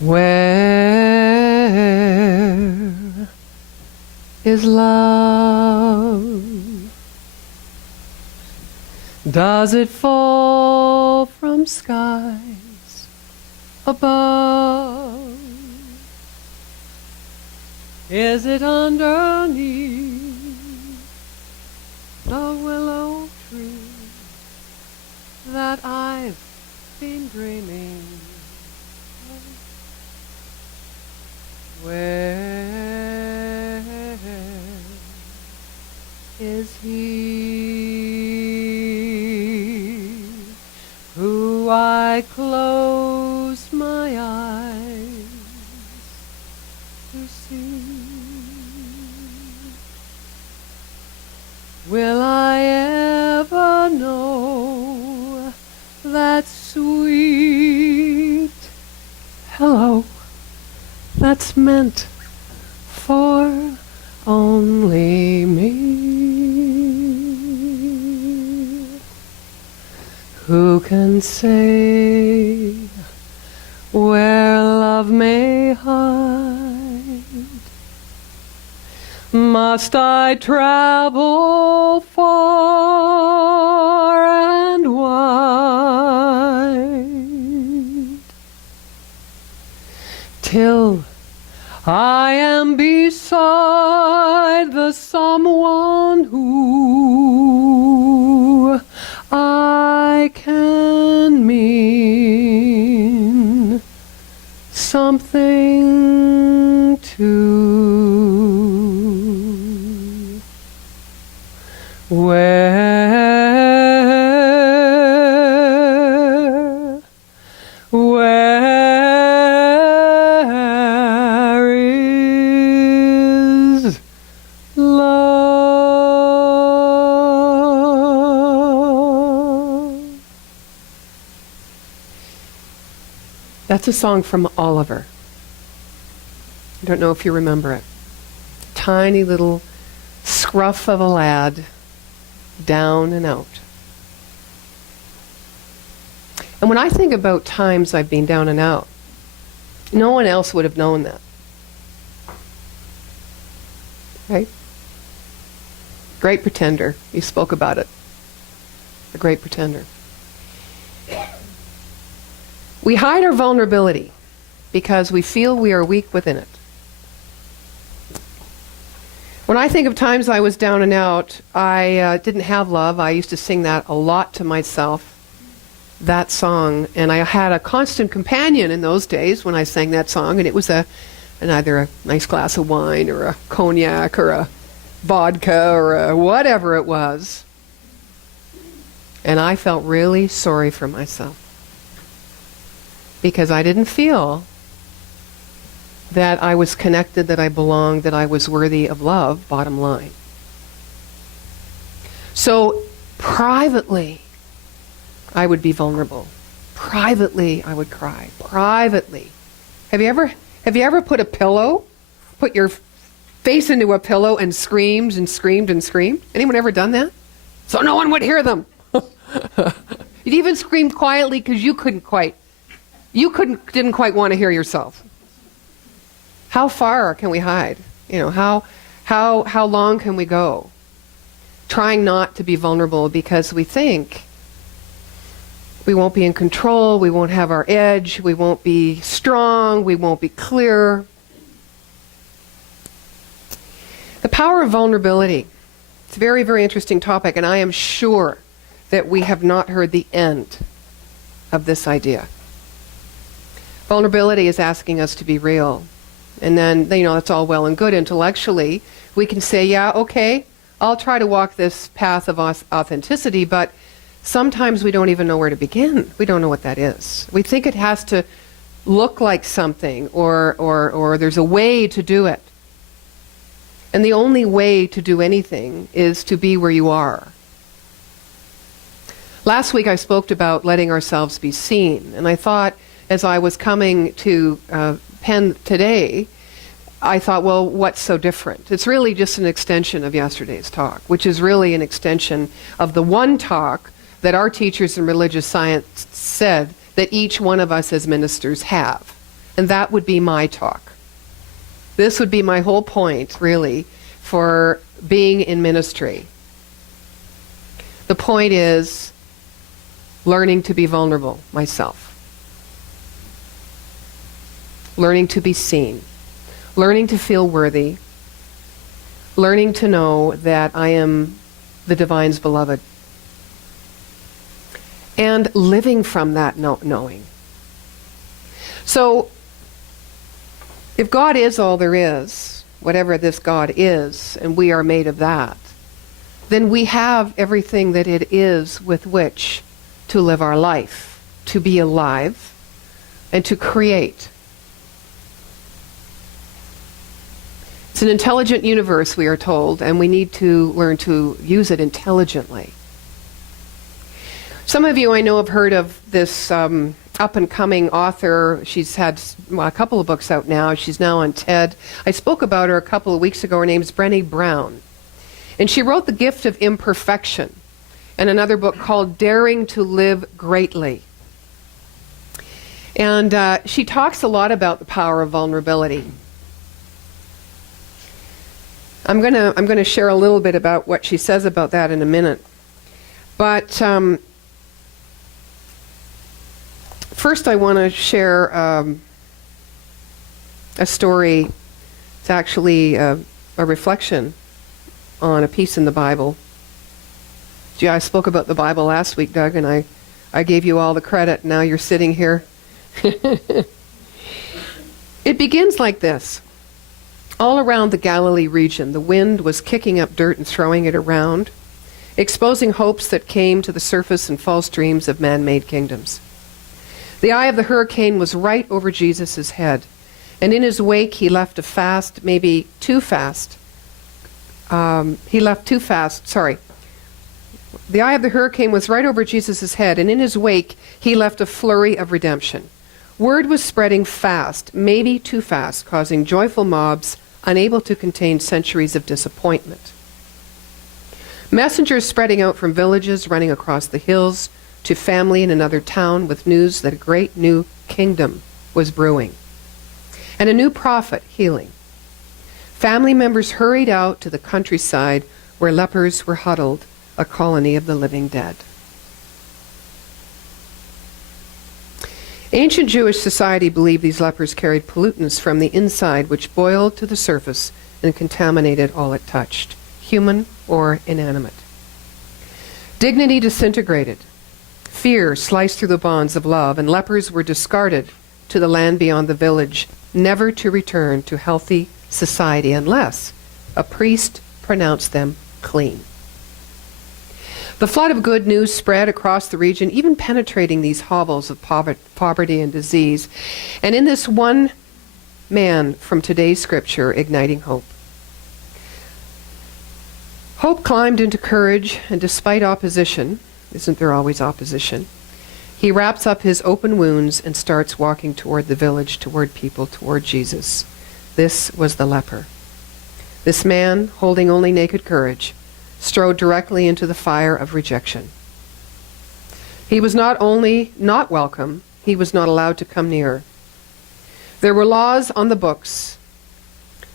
Where is love? Does it fall from skies above? Is it underneath the willow tree that I've been dreaming? Where is he who I close my eyes to see? Will I ever know that sweet hello that's meant for only me? Who can say where love may hide? Must I travel far and wide till I am beside the someone who I can mean something to? Where is love? That's a song from Oliver. I don't know if you remember it. Tiny little scruff of a lad, down and out. And when I think about times I've been down and out, no one else would have known that. Right? Great Pretender. You spoke about it. The Great Pretender. We hide our vulnerability because we feel we are weak within it. When I think of times I was down and out, I didn't have love. I used to sing that a lot to myself, that song. And I had a constant companion in those days when I sang that song, and it was either a nice glass of wine or a cognac or a vodka or a whatever it was. And I felt really sorry for myself because I didn't feel that I was connected, that I belonged, that I was worthy of love, bottom line. So privately, I would be vulnerable. Privately, I would cry. Privately. Have you ever put your face into a pillow and screamed and screamed and screamed? Anyone ever done that? So no one would hear them. You'd even scream quietly because you didn't quite want to hear yourself. How far can we hide? How long can we go? Trying not to be vulnerable because we think we won't be in control, we won't have our edge, we won't be strong, we won't be clear. The power of vulnerability. It's a very, very interesting topic, and I am sure that we have not heard the end of this idea. Vulnerability is asking us to be real. And then, that's all well and good intellectually. We can say, yeah, okay, I'll try to walk this path of authenticity, but sometimes we don't even know where to begin. We don't know what that is. We think it has to look like something, or there's a way to do it. And the only way to do anything is to be where you are. Last week I spoke about letting ourselves be seen, and I thought, as I was coming to pen today, I thought, well, what's so different? It's really just an extension of yesterday's talk, which is really an extension of the one talk that our teachers in religious science said that each one of us as ministers have. And that would be my talk. This would be my whole point, really, for being in ministry. The point is learning to be vulnerable myself. Learning to be seen. Learning to feel worthy. Learning to know that I am the divine's beloved. And living from that knowing. So, if God is all there is, whatever this God is, and we are made of that, then we have everything that it is with which to live our life, to be alive, and to create. It's an intelligent universe, we are told, and we need to learn to use it intelligently. Some of you I know have heard of this up-and-coming author. She's had a couple of books out now. She's now on TED. I spoke about her a couple of weeks ago. Her name's Brené Brown. And she wrote The Gift of Imperfection and another book called Daring to Live Greatly. And she talks a lot about the power of vulnerability. I'm gonna share a little bit about what she says about that in a minute. But first I want to share a story. It's actually a reflection on a piece in the Bible. Gee, I spoke about the Bible last week, Doug, and I gave you all the credit. Now you're sitting here. It begins like this. All around the Galilee region, the wind was kicking up dirt and throwing it around, exposing hopes that came to the surface and false dreams of man-made kingdoms. The eye of the hurricane was right over Jesus' head, and in his wake he left a fast, maybe too fast. The eye of the hurricane was right over Jesus' head, and in his wake he left a flurry of redemption. Word was spreading fast, maybe too fast, causing joyful mobs unable to contain centuries of disappointment. Messengers spreading out from villages, running across the hills, to family in another town with news that a great new kingdom was brewing, and a new prophet healing. Family members hurried out to the countryside where lepers were huddled, a colony of the living dead. Ancient Jewish society believed these lepers carried pollutants from the inside which boiled to the surface and contaminated all it touched, human or inanimate. Dignity disintegrated. Fear sliced through the bonds of love, and lepers were discarded to the land beyond the village, never to return to healthy society unless a priest pronounced them clean. The flood of good news spread across the region, even penetrating these hovels of poverty and disease, and in this one man from today's scripture, igniting hope. Hope climbed into courage, and despite opposition, isn't there always opposition, he wraps up his open wounds and starts walking toward the village, toward people, toward Jesus. This was the leper. This man, holding only naked courage, strode directly into the fire of rejection. He was not only not welcome, he was not allowed to come near. There were laws on the books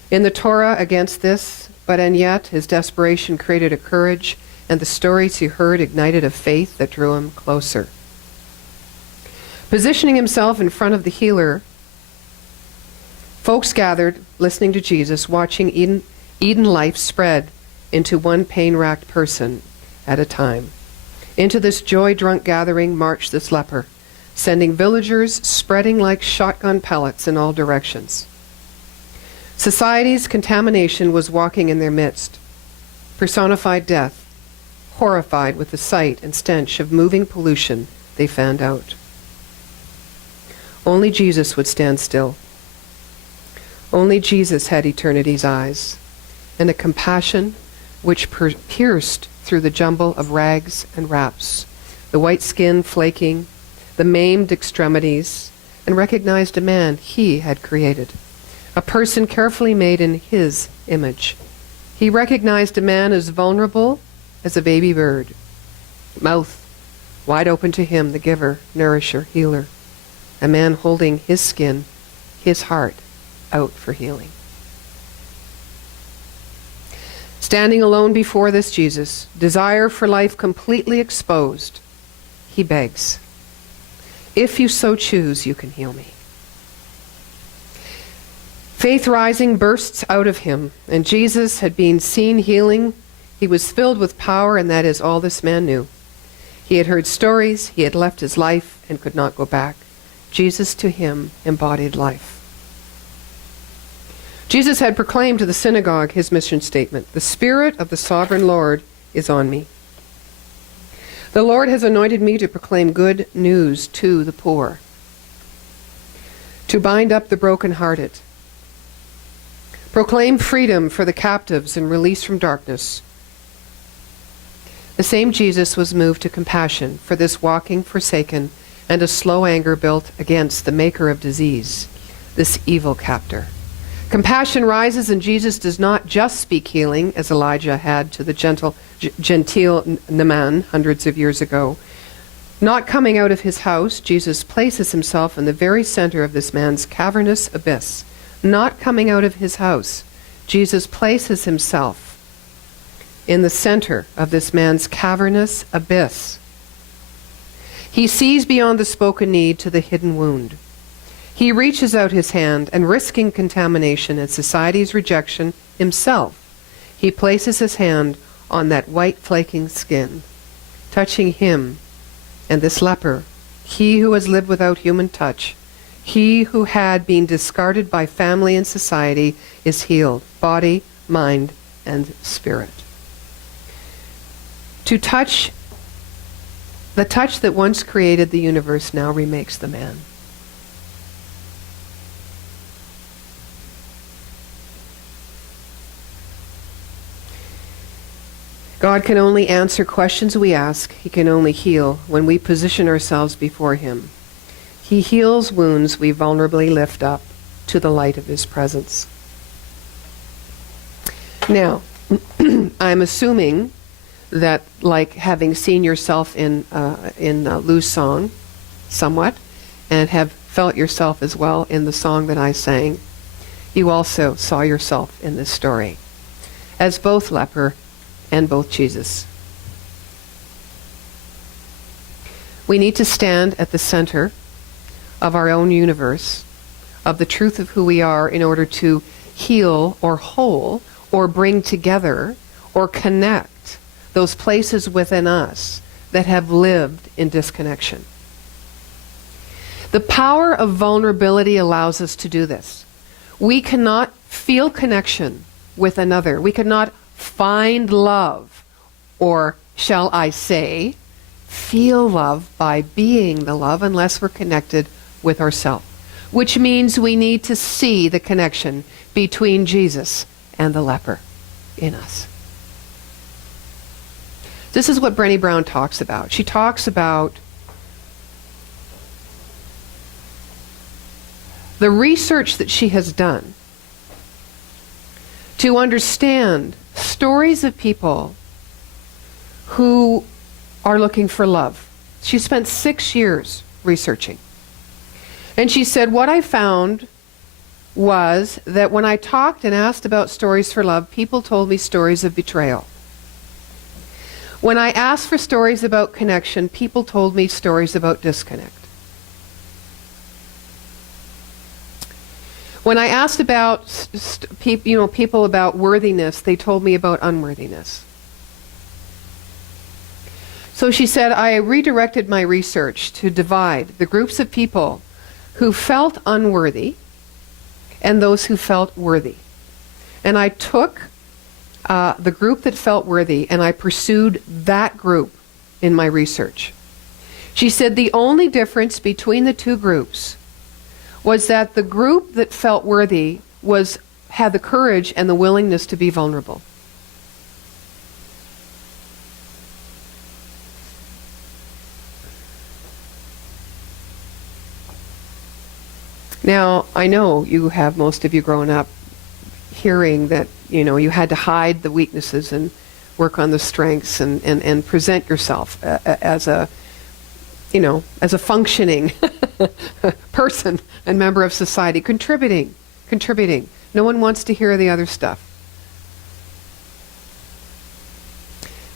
in the Torah against this, and yet his desperation created a courage, and the stories he heard ignited a faith that drew him closer. Positioning himself in front of the healer, folks gathered, listening to Jesus, watching Eden life spread into one pain-racked person at a time. Into this joy-drunk gathering marched this leper, sending villagers spreading like shotgun pellets in all directions. Society's contamination was walking in their midst, personified death, horrified with the sight and stench of moving pollution they fanned out. Only Jesus would stand still. Only Jesus had eternity's eyes, and a compassion which pierced through the jumble of rags and wraps, the white skin flaking, the maimed extremities, and recognized a man he had created, a person carefully made in his image. He recognized a man as vulnerable as a baby bird, mouth wide open to him, the giver, nourisher, healer, a man holding his skin, his heart out for healing. Standing alone before this Jesus, desire for life completely exposed, he begs, "If you so choose, you can heal me." Faith rising bursts out of him, and Jesus had been seen healing. He was filled with power, and that is all this man knew. He had heard stories, he had left his life and could not go back. Jesus to him embodied life. Jesus had proclaimed to the synagogue his mission statement, "The Spirit of the Sovereign Lord is on me. The Lord has anointed me to proclaim good news to the poor, to bind up the brokenhearted, proclaim freedom for the captives and release from darkness." The same Jesus was moved to compassion for this walking forsaken and a slow anger built against the maker of disease, this evil captor. Compassion rises, and Jesus does not just speak healing, as Elijah had to the genteel Naaman hundreds of years ago. Not coming out of his house, Jesus places himself in the very center of this man's cavernous abyss. Not coming out of his house, Jesus places himself in the center of this man's cavernous abyss. He sees beyond the spoken need to the hidden wound. He reaches out his hand, and risking contamination and society's rejection himself, he places his hand on that white flaking skin, touching him and this leper, he who has lived without human touch, he who had been discarded by family and society, is healed, body, mind, and spirit. To touch, the touch that once created the universe now remakes the man. God can only answer questions we ask. He can only heal when we position ourselves before him. He heals wounds we vulnerably lift up to the light of his presence. Now, I'm assuming that, like having seen yourself in Lou's song somewhat, and have felt yourself as well in the song that I sang, you also saw yourself in this story as both leper and both Jesus. We need to stand at the center of our own universe, of the truth of who we are, in order to heal or whole or bring together or connect those places within us that have lived in disconnection. The power of vulnerability allows us to do this. We cannot feel connection with another. We cannot find love, or shall I say, feel love by being the love, unless we're connected with ourselves. Which means we need to see the connection between Jesus and the leper in us. This is what Brené Brown talks about. She talks about the research that she has done to understand stories of people who are looking for love. She spent 6 years researching. And she said, what I found was that when I talked and asked about stories for love, people told me stories of betrayal. When I asked for stories about connection, people told me stories about disconnect. When I asked about people about worthiness, they told me about unworthiness. So she said, I redirected my research to divide the groups of people who felt unworthy and those who felt worthy. And I took the group that felt worthy, and I pursued that group in my research. She said the only difference between the two groups was that the group that felt worthy had the courage and the willingness to be vulnerable. Now, I know you have, most of you, grown up hearing that, you had to hide the weaknesses and work on the strengths and present yourself as a, as a functioning person and member of society, contributing. No one wants to hear the other stuff.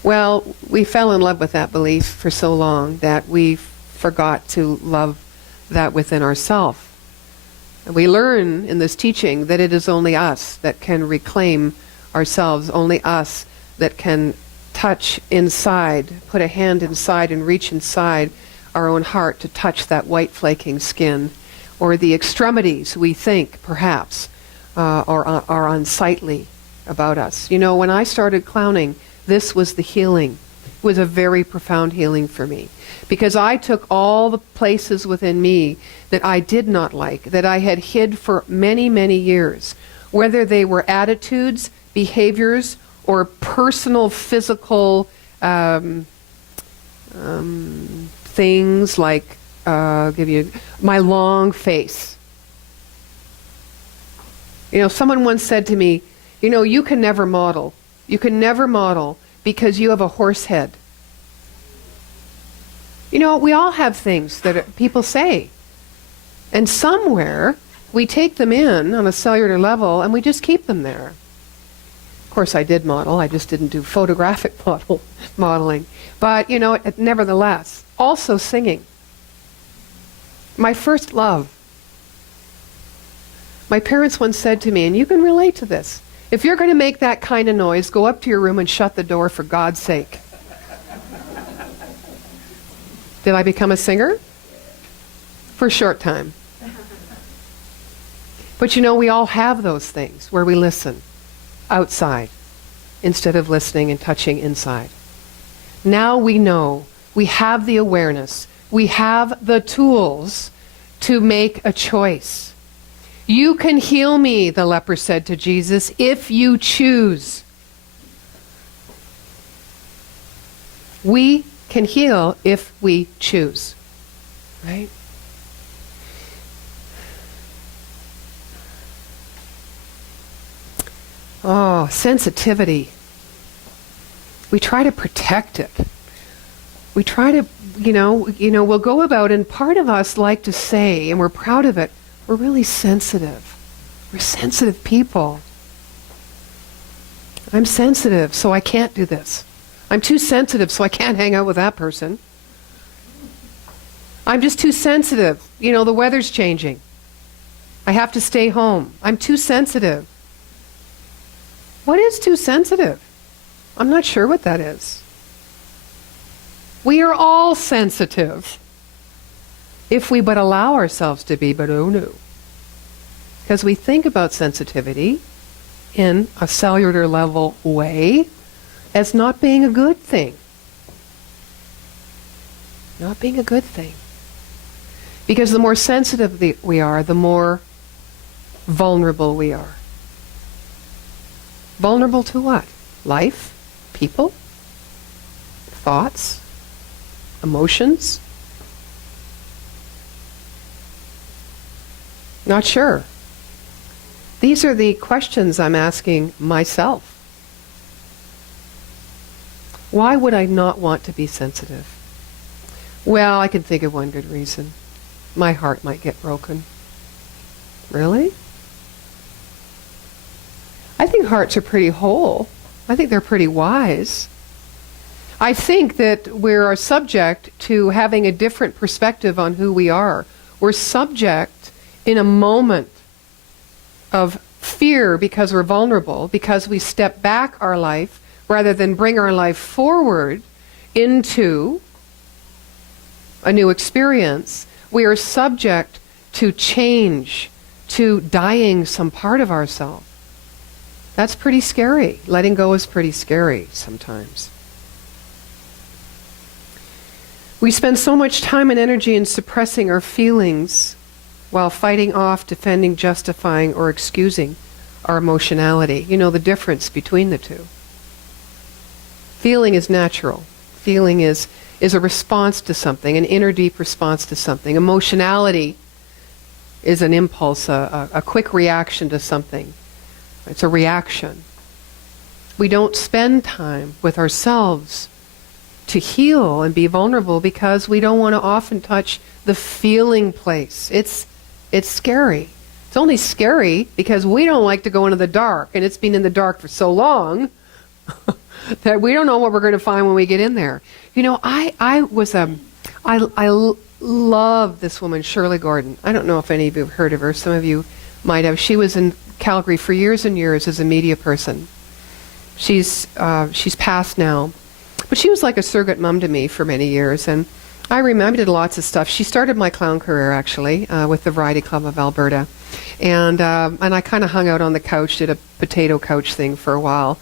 Well, we fell in love with that belief for so long that we forgot to love that within ourselves. And we learn in this teaching that it is only us that can reclaim ourselves, only us that can touch inside, put a hand inside and reach inside our own heart to touch that white flaking skin, or the extremities we think perhaps are unsightly about us. When I started clowning, this was the healing. It was a very profound healing for me, because I took all the places within me that I did not like, that I had hid for many, many years, whether they were attitudes, behaviors, or personal physical things like, I'll give you my long face. Someone once said to me, you can never model. You can never model because you have a horse head. We all have things that people say. And somewhere we take them in on a cellular level and we just keep them there. Of course, I did model. I just didn't do photographic modeling. But, nevertheless, also singing. My first love. My parents once said to me, and you can relate to this, if you're going to make that kind of noise, go up to your room and shut the door for God's sake. Did I become a singer? For a short time. But we all have those things where we listen outside instead of listening and touching inside. Now we know, we have the awareness, we have the tools to make a choice. You can heal me, the leper said to Jesus, if you choose. We can heal if we choose. Right? Oh, sensitivity. We try to protect it. We try to, we'll go about, and part of us like to say, and we're proud of it, we're really sensitive. We're sensitive people. I'm sensitive, so I can't do this. I'm too sensitive, so I can't hang out with that person. I'm just too sensitive. The weather's changing. I have to stay home. I'm too sensitive. What is too sensitive? I'm not sure what that is. We are all sensitive. If we but allow ourselves to be, but oh no. Because we think about sensitivity in a cellular level way as not being a good thing. Not being a good thing. Because the more sensitive we are, the more vulnerable we are. Vulnerable to what? Life? People? Thoughts? Emotions? Not sure. These are the questions I'm asking myself. Why would I not want to be sensitive? Well, I can think of one good reason. My heart might get broken. Really? I think hearts are pretty whole. I think they're pretty wise. I think that we're subject to having a different perspective on who we are. We're subject in a moment of fear because we're vulnerable, because we step back our life rather than bring our life forward into a new experience. We are subject to change, to dying some part of ourselves. That's pretty scary. Letting go is pretty scary sometimes. We spend so much time and energy in suppressing our feelings while fighting off, defending, justifying, or excusing our emotionality. You know the difference between the two. Feeling is natural. Feeling is a response to something, an inner deep response to something. Emotionality is an impulse, a quick reaction to something. It's a reaction. We don't spend time with ourselves to heal and be vulnerable because we don't want to often touch the feeling place. It's scary. It's only scary because we don't like to go into the dark, and it's been in the dark for so long that we don't know what we're going to find when we get in there. You know, I love this woman, Shirley Gordon. I don't know if any of you have heard of her. Some of you might have. She was in Calgary for years and years as a media person. She's passed now, but she was like a surrogate mom to me for many years, and I remember I did lots of stuff. She started my clown career actually with the Variety Club of Alberta, and I kind of hung out on the couch, did a potato couch thing for a while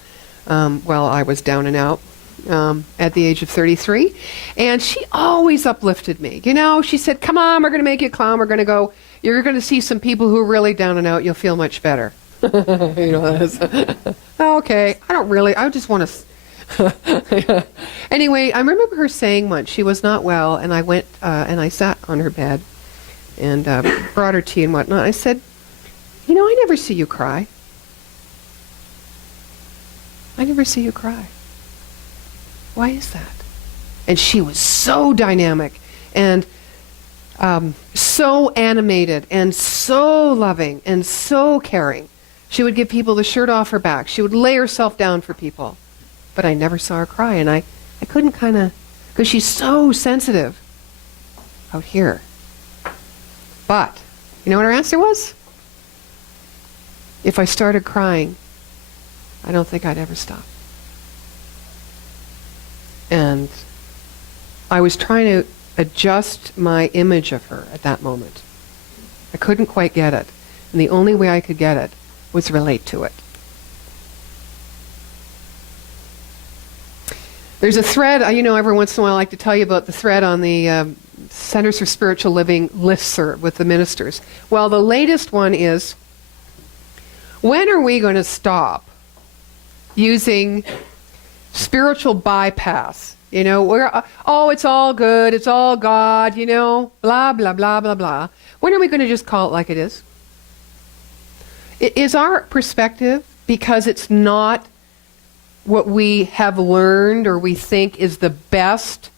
I was down and out at the age of 33, and she always uplifted me. You know, she said, "Come on, we're going to make you a clown. We're going to go. You're going to see some people who are really down and out. You'll feel much better." You know, okay. I just want to. Anyway, I remember her saying once she was not well, and I went and I sat on her bed and brought her tea and whatnot. I said, "You know, I never see you cry. I never see you cry. Why is that?" And she was so dynamic and so animated and so loving and so caring. She would give people the shirt off her back. She would lay herself down for people. But I never saw her cry, and I couldn't because she's so sensitive out here. But, you know what her answer was? If I started crying, I don't think I'd ever stop. And I was trying to adjust my image of her at that moment. I couldn't quite get it. And the only way I could get it was relate to it. There's a thread, you know, every once in a while I like to tell you about the thread on the Centers for Spiritual Living listserv with the ministers. Well, the latest one is, when are we going to stop using spiritual bypass? You know, it's all good, it's all God, you know, blah, blah, blah, blah, blah. When are we going to just call it like it is? Is our perspective, because it's not what we have learned or we think is the best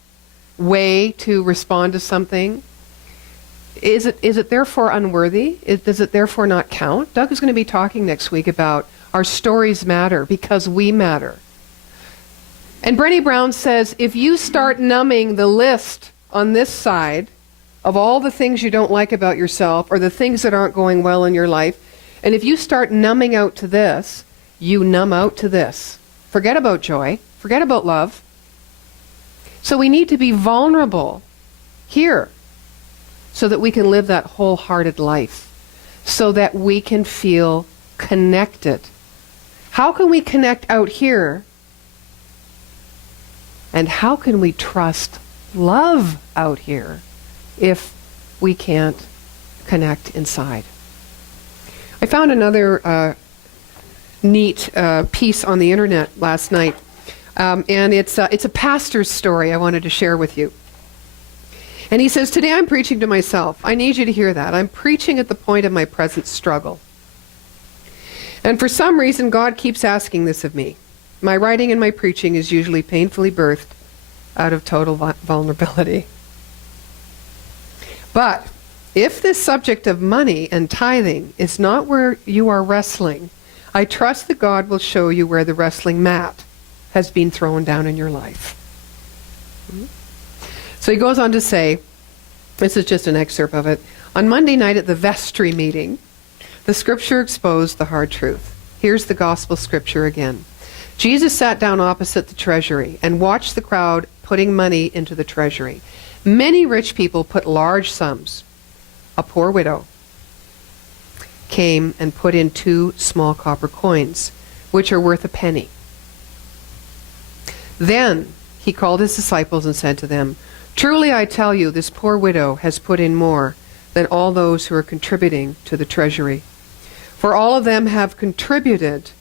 way to respond to something, is it therefore unworthy? Does it therefore not count? Doug is going to be talking next week about our stories matter because we matter. And Brené Brown says, if you start numbing the list on this side of all the things you don't like about yourself or the things that aren't going well in your life, and if you start numbing out to this, you numb out to this. Forget about joy. Forget about love. So we need to be vulnerable here so that we can live that wholehearted life, so that we can feel connected. How can we connect out here? And how can we trust love out here if we can't connect inside? I found another neat piece on the internet last night, and it's a pastor's story I wanted to share with you. And he says, "Today I'm preaching to myself. I need you to hear that. I'm preaching at the point of my present struggle. And for some reason, God keeps asking this of me. My writing and my preaching is usually painfully birthed out of total vulnerability. But if this subject of money and tithing is not where you are wrestling, I trust that God will show you where the wrestling mat has been thrown down in your life." So he goes on to say, this is just an excerpt of it, "On Monday night at the vestry meeting, the scripture exposed the hard truth. Here's the gospel scripture again. Jesus sat down opposite the treasury and watched the crowd putting money into the treasury. Many rich people put large sums. A poor widow came and put in 2 small copper coins, which are worth a penny. Then he called his disciples and said to them, 'Truly I tell you, this poor widow has put in more than all those who are contributing to the treasury. For all of them have contributed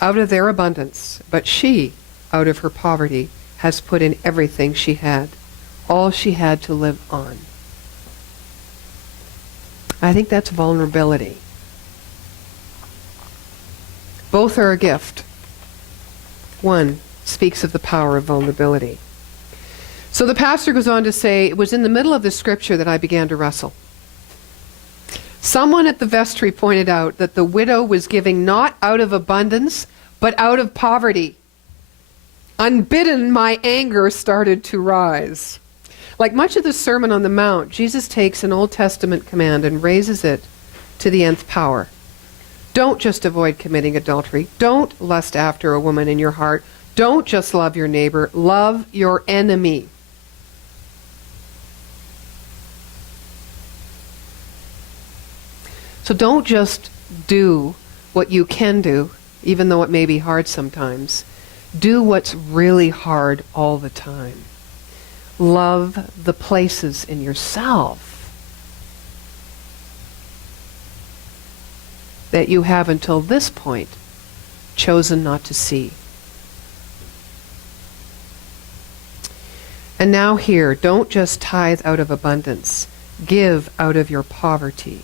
out of their abundance, but she, out of her poverty, has put in everything she had, all she had to live on.'" I think that's vulnerability. Both are a gift. One speaks of the power of vulnerability. So the pastor goes on to say, it was in the middle of the scripture that I began to wrestle. Someone at the vestry pointed out that the widow was giving not out of abundance, but out of poverty. Unbidden, my anger started to rise. Like much of the Sermon on the Mount, Jesus takes an Old Testament command and raises it to the nth power. Don't just avoid committing adultery. Don't lust after a woman in your heart. Don't just love your neighbor. Love your enemy. So don't just do what you can do, even though it may be hard sometimes. Do what's really hard all the time. Love the places in yourself that you have until this point chosen not to see. And now here, don't just tithe out of abundance. Give out of your poverty.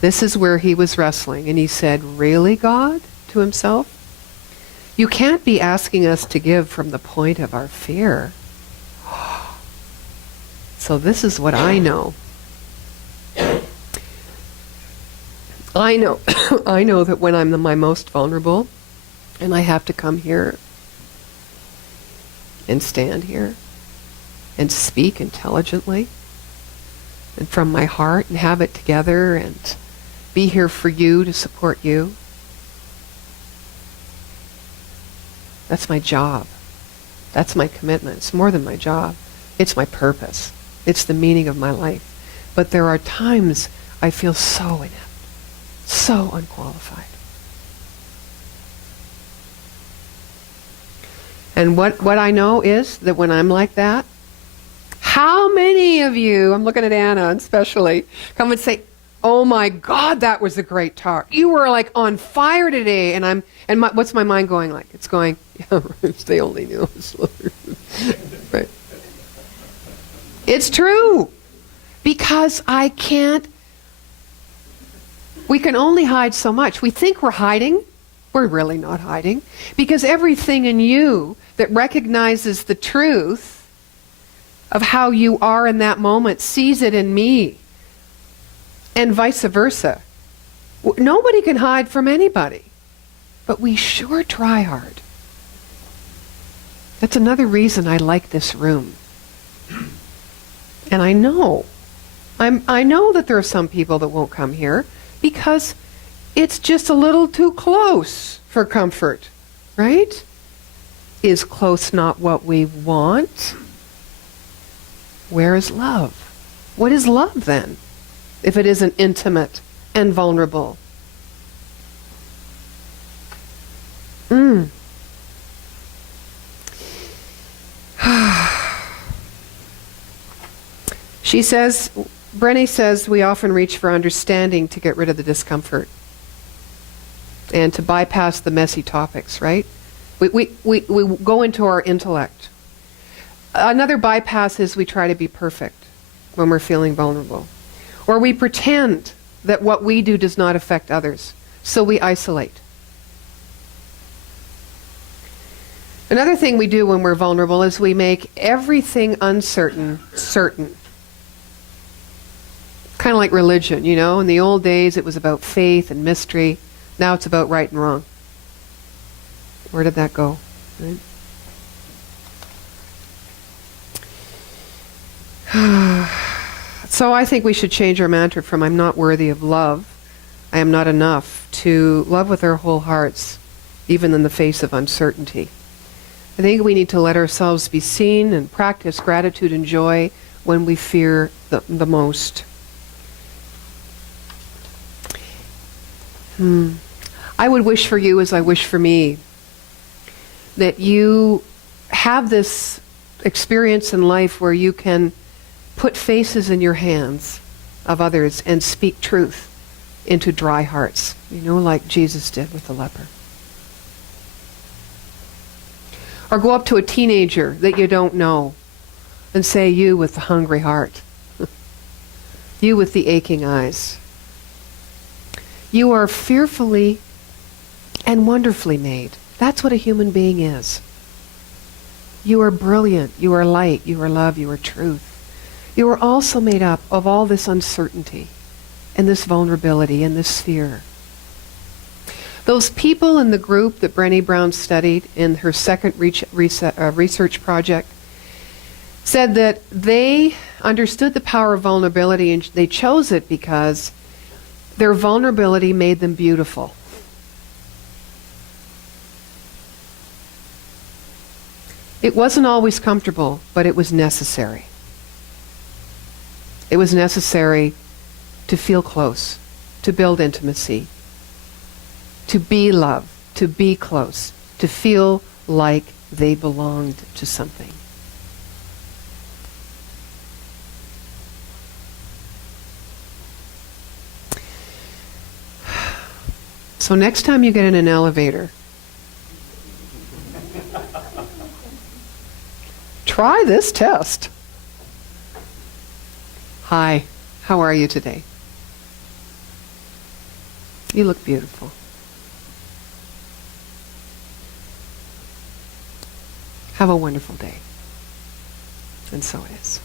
This is where he was wrestling, and he said, "Really, God?" to himself. You can't be asking us to give from the point of our fear. So this is what I know. I know I know that when I'm my most vulnerable and I have to come here and stand here and speak intelligently and from my heart and have it together and be here for you to support you. That's my job. That's my commitment. It's more than my job. It's my purpose. It's the meaning of my life. But there are times I feel so inept, so unqualified. And what I know is that when I'm like that, how many of you, I'm looking at Anna especially, come and say, "Oh my God, that was a great talk. You were like on fire today." And what's my mind going like? It's going, "Yeah, if they only knew us." Right. It's true. Because we can only hide so much. We think we're hiding. We're really not hiding. Because everything in you that recognizes the truth of how you are in that moment sees it in me. And vice versa. Nobody can hide from anybody. But we sure try hard. That's another reason I like this room. And I know that there are some people that won't come here because it's just a little too close for comfort, right? Is close not what we want? Where is love? What is love then, if it isn't intimate and vulnerable? She says, Brené says, we often reach for understanding to get rid of the discomfort and to bypass the messy topics, right? We go into our intellect. Another bypass is we try to be perfect when we're feeling vulnerable. Or we pretend that what we do does not affect others, so we isolate. Another thing we do when we're vulnerable is we make everything uncertain certain. Kind of like religion, you know. In the old days, it was about faith and mystery. Now it's about right and wrong. Where did that go? Right? So I think we should change our mantra from "I'm not worthy of love, I am not enough," to love with our whole hearts, even in the face of uncertainty. I think we need to let ourselves be seen and practice gratitude and joy when we fear the most. I would wish for you, as I wish for me, that you have this experience in life where you can put faces in your hands of others and speak truth into dry hearts, you know, like Jesus did with the leper. Or go up to a teenager that you don't know and say, "You with the hungry heart, You with the aching eyes. You are fearfully and wonderfully made. That's what a human being is. You are brilliant. You are light. You are love. You are truth. You are also made up of all this uncertainty and this vulnerability and this fear. Those people in the group that Brené Brown studied in her second research project said that they understood the power of vulnerability, and they chose it because their vulnerability made them beautiful. It wasn't always comfortable, but it was necessary. It was necessary to feel close, to build intimacy, to be loved, to be close, to feel like they belonged to something. So next time you get in an elevator, try this test. Hi, how are you today? You look beautiful. Have a wonderful day. And so it is.